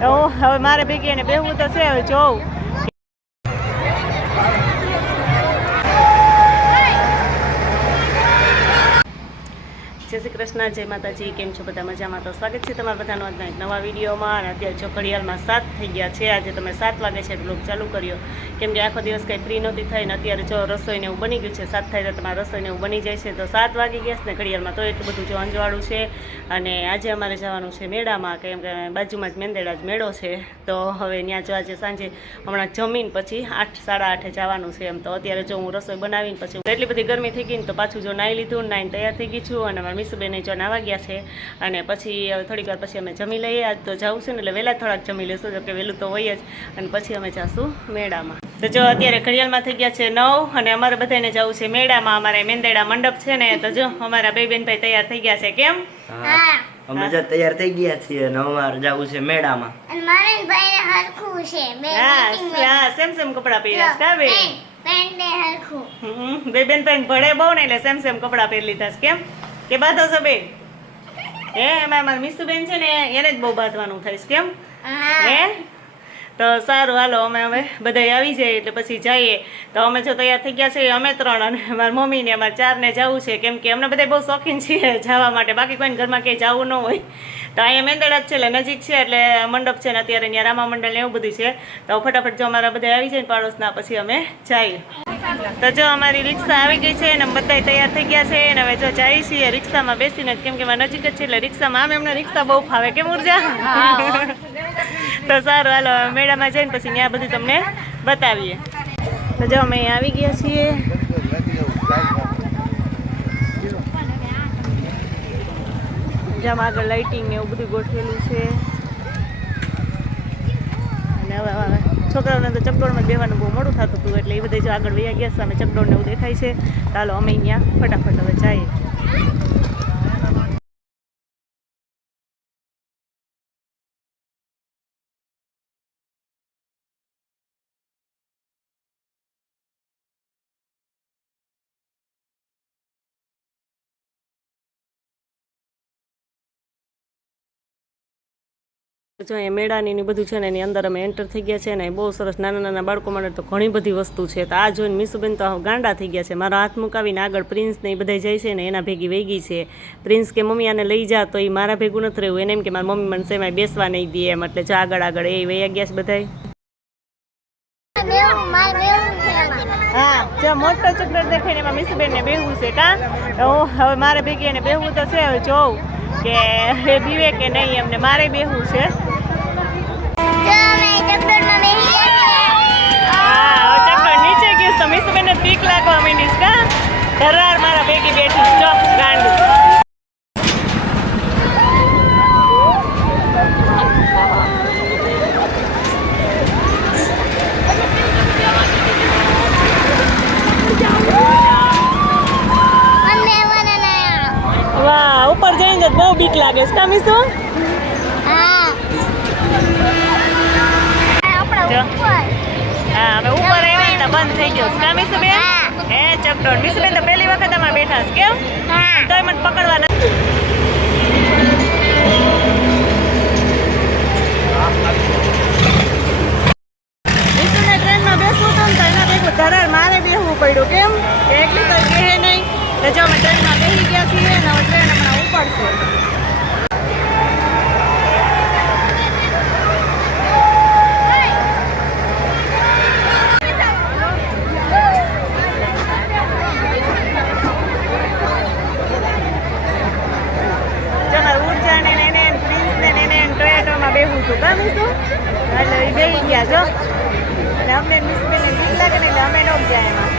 હવે મારે ભેગી એને બેહવું તો છે હવે જોઉં. જય શ્રી કૃષ્ણ, જય માતાજી, કેમ છો બધા મજામાં? તો સ્વાગત છે તમારા બધાનો આજના એક નવા વિડીયોમાં. અને અત્યારે જો ઘડિયાળમાં સાત થઈ ગયા છે. આજે તમે સાત વાગે છે બ્લોગ ચાલુ કર્યો. કેમ કે આખો દિવસ કંઈ ફ્રી નહોતી થઈ ને અત્યારે જો રસોઈને એવું બની ગયું છે, સાત થાય તો તમારે રસોઈને એવું બની જાય છે. તો સાત વાગી ગયા છે ને ઘડિયાળમાં તો એટલું બધું જો અંજવાળું છે. અને આજે અમારે જવાનું છે મેળામાં, કેમ કે બાજુમાં જ મેંદેડા જ મેળો છે. તો હવે ત્યાં જો આજે સાંજે હમણાં જમીન પછી આઠ, સાડા આઠે જવાનું છે એમ. તો અત્યારે જો હું રસોઈ બનાવીને પછી એટલી બધી ગરમી થઈ ગઈ ને તો પાછું જો નાહી લીધું નાઈને તૈયાર થઈ ગઈ છું અને મારા મીસુબેને જો નાવા ગયા છે. અને પછી હવે થોડીક વાર પછી અમે જમી લઈએ. આજ તો જવું છે ને એટલે વહેલા થોડાક જમી લઈશું જો કે વહેલું તો હોય જ. અને પછી અમે જાશું મેળામાં. તો જો અત્યારે ઘડિયાળમાં થઈ ગયા છે નવ અને અમારે બધાને જવું છે મેળામાં. અમારે મેંદેડા મંડપ છે ને તો જો અમારા બે બેનભાઈ તૈયાર થઈ ગયા છે. કેમ? હા. અમે જો તૈયાર થઈ ગયા છીએ અને અમારે જવું છે મેળામાં. અને મારે ભાઈને હરખું છે. બે હા સેમ સેમ કપડાં પહેર્યા છે કા બે? બેન બેન ભાઈ ભળે બહુ ને એટલે સેમ સેમ કપડાં પહેરી લીધા છે. કેમ? કે બાંધો છો બેન? હે એમાં અમારી મીસુબેન છે ને એને જ બહુ બાંધવાનું થાય છે કેમ? હે. તો સારું હાલો અમે હવે બધાય આવી જાય એટલે પછી જઈએ. તો અમે જો તૈયાર થઈ ગયા છીએ અમે ત્રણ અને મારા મમ્મી ને અમારે ચારને જવું છે કેમ કે અમને બધા બહુ શોખીન છીએ જવા માટે. બાકી કોઈને ઘરમાં ક્યાંય જવું ન હોય. તો અહીંયા મેંદડા જ છે એટલે નજીક છે એટલે મંડપ છે ને અત્યારે ત્યાં રામા મંડળ ને એવું બધું છે. તો ફટાફટ જો અમારા બધા આવી જાય ને પાડોશના પછી અમે જઈએ. તો જો અમારી રિક્ષા આવી ગઈ છે અને બધા તૈયાર થઈ ગયા છે અને હવે જો જઈએ છીએ રિક્ષામાં બેસીને, કેમ કે નજીક જ છે એટલે રિક્ષામાં આમ એમને રિક્ષા બહુ ફાવે, કેમ ઊર્જા? તો સારું, હાલો મેળામાં જઈને પછી ત્યાં બધું તમને બતાવીએ. તો જો અમે આવી ગયા છીએ. જેમ આગળ લાઇટિંગ ને એવું બધું ગોઠવેલું છે. અને છોકરાઓને તો ચકડોળમાં બેવાનું બહુ મોડું થતું હતું, એટલે એ બધા જો આગળ વૈયા ગયા સામે ચકડોળ ને એવું દેખાય છે. ચાલો અમે અહીંયા ફટાફટ હવે જઈએ. જો અહીંયા મેળાની ને બધું છે ને એની અંદર અમે એન્ટર થઈ ગયા છે ને બહુ સરસ નાના નાના બાળકો માટે તો ઘણી બધી વસ્તુ છે. તો આ જોઈને મીસુબેન તો ગાંડા થઈ ગયા છે. મારો હાથ મુકાવીને આગળ પ્રિન્સ ને એ બધા જાય છે ને એના ભેગી વહી ગઈ છે. પ્રિન્સ કે મમ્મી આને લઈ જા તો એ મારા ભેગું નથી રહ્યું એને એમ કે મારી મમ્મી મને સેમાં બેસવા નહીં દે એમ. એટલે જો આગળ આગળ. એ વહી ગયા છે એમાં હા, જો મોટો ચક્કર દેખાઈને એમાં મીસુબેનને બેહવું છે કા? હવે મારે ભેગી એને બેહવું તો છે. હવે જોઉં. કે એ બીવે કે નહીં એમને મારે બેહવું છે. બેસી ગયા. નીચે ગઈશ તો મીસુબેન પીક લાગવા માંડીશ કા? ધરાર મારા ભેગી બેઠી જો ગાંડું છે અને બનાના વાહ ઉપર જઈને તો બહુ બીક લાગે છે. કામી મીસુ હા. હવે ઉપર આવ્યા ને તો બંધ થઈ ગયો છે. કા મીસુબેન હા. ચકડોળ. મીસુબેન તો પહેલી વખત આમાં બેઠા છે કેમ? હા. તોય મને પકડવા નથી વિષ્ણુને ટ્રેનમાં બેસવું હતું ને તો એના ભેગું ધરાર મારે બેસવું પડ્યું કેમ કે એકલી તો કહે નહીં એટલે જો અમે ટ્રેનમાં બેસી ગયા છીએ ને હવે ટ્રેન હમણાં ઉપડશે જો મારે ઊર્જા ને એને પ્રિન્સ ને એને ટોયેટોમાં બેહું છું કામ શું એટલે એ બેસી ગયા જો અને અમને મિસબેન બીક લાગે ને એટલે અમે નો જાય એમાં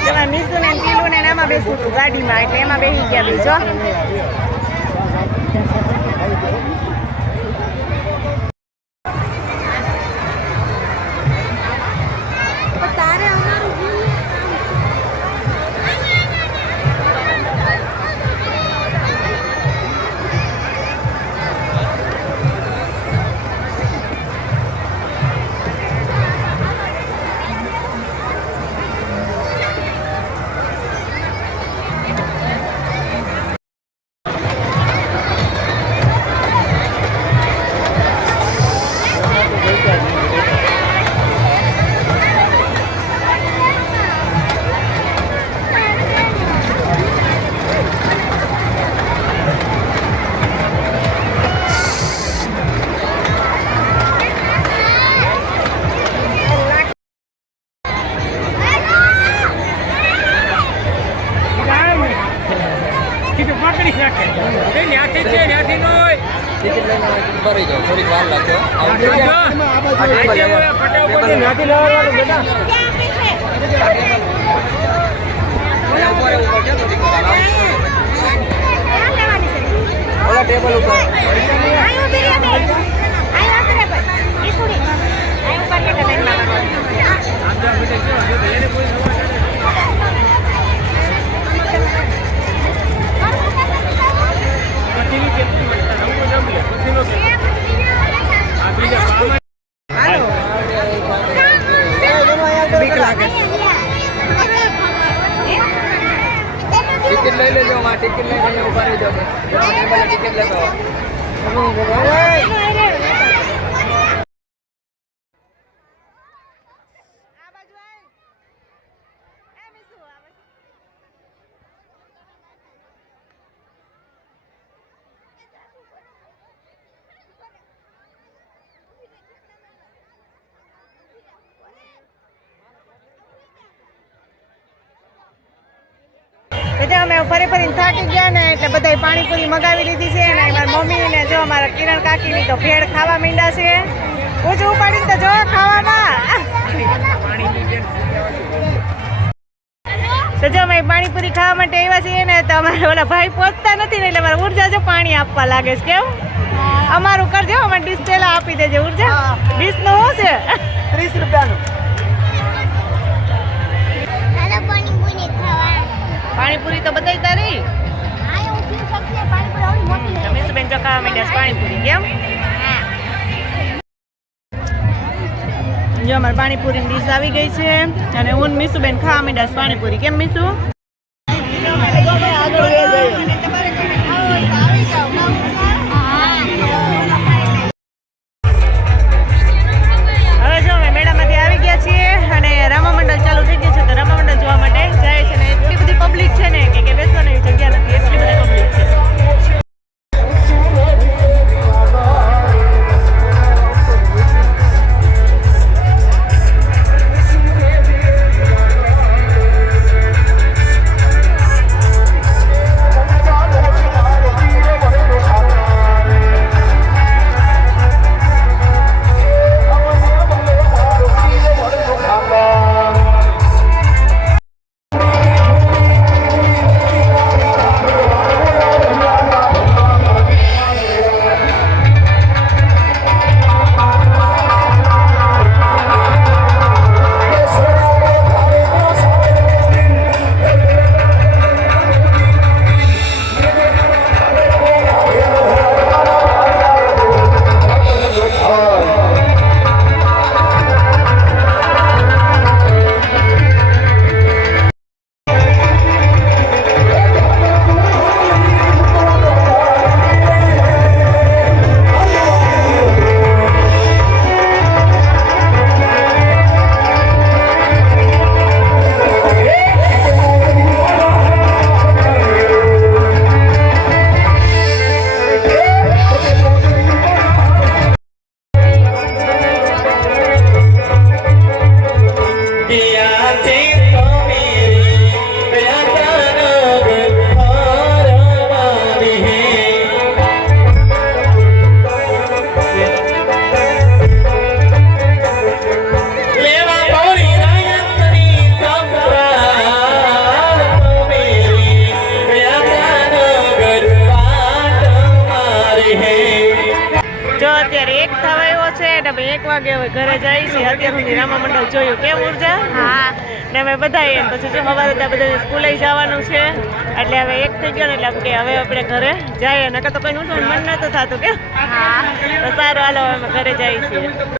જેમાં મીસુ ને પીલું ને એમાં બેસું હતું ગાડીમાં એટલે એમાં બેસી ગયા બીજો ટિકિટ લઈને ઊભા રહી જાઓ થોડીક વાર લાગશે આ ટેબલ ઉપર ટેબલ ઉપર ટિકિટ લઈ લેજો માં ટિકિટ લઈને અહીંયા ઊભા રહી ટેબલે ટિકિટ લેતો આવો. તો જો અમે ફરી ફરીને થાકી ગયા ને એટલે બધાય પાણીપુરી મગાવી લીધી છે અને મારા મમ્મી ને જો અમારા કિરણ કાકીની તો ભેળ ખાવા મીંડા છે. ઊંચું ઉપાડીને તો જો ખાવામાં. તો જો અમે પાણીપુરી ખાવા માટે આવ્યા છીએ ને તો અમારે ઓલા ભાઈ પહોંચતા નથી ને એટલે મારે ઊર્જા જો પાણી આપવા લાગે છે કેમ? અમારું કરજો અમારે ડીશ પહેલાં આપી દેજો ઊર્જા. ડીશનું શું છે? ત્રીસ રૂપિયાનું. પાણીપુરી તો બતાવી તારી તમે શું બેન જો ખાવા માંડ્યા પાણીપુરી. કેમ? જો અમારે પાણીપુરી ડીશ આવી ગઈ છે અને હું મીસુ બેન ખાવા માંડ્યા પાણીપુરી. કેમ મીસુ? જો અત્યારે એક થવા આવ્યો છે એટલે અમે એક વાગે હવે ઘરે જઈએ છીએ અત્યાર સુધી રામા મંડળ જોયું. કેમ ઊર્જા? હા. ને અમે બધા એમ પછી જો સવારે ત્યાં બધા સ્કૂલે જવાનું છે. એટલે હવે એક થઈ ગયો ને એટલે કે હવે આપણે ઘરે જઈએ. નકર તો કોઈ નું મન નતું થતું કે તો સારું હાલો હવે અમે ઘરે જઈએ છીએ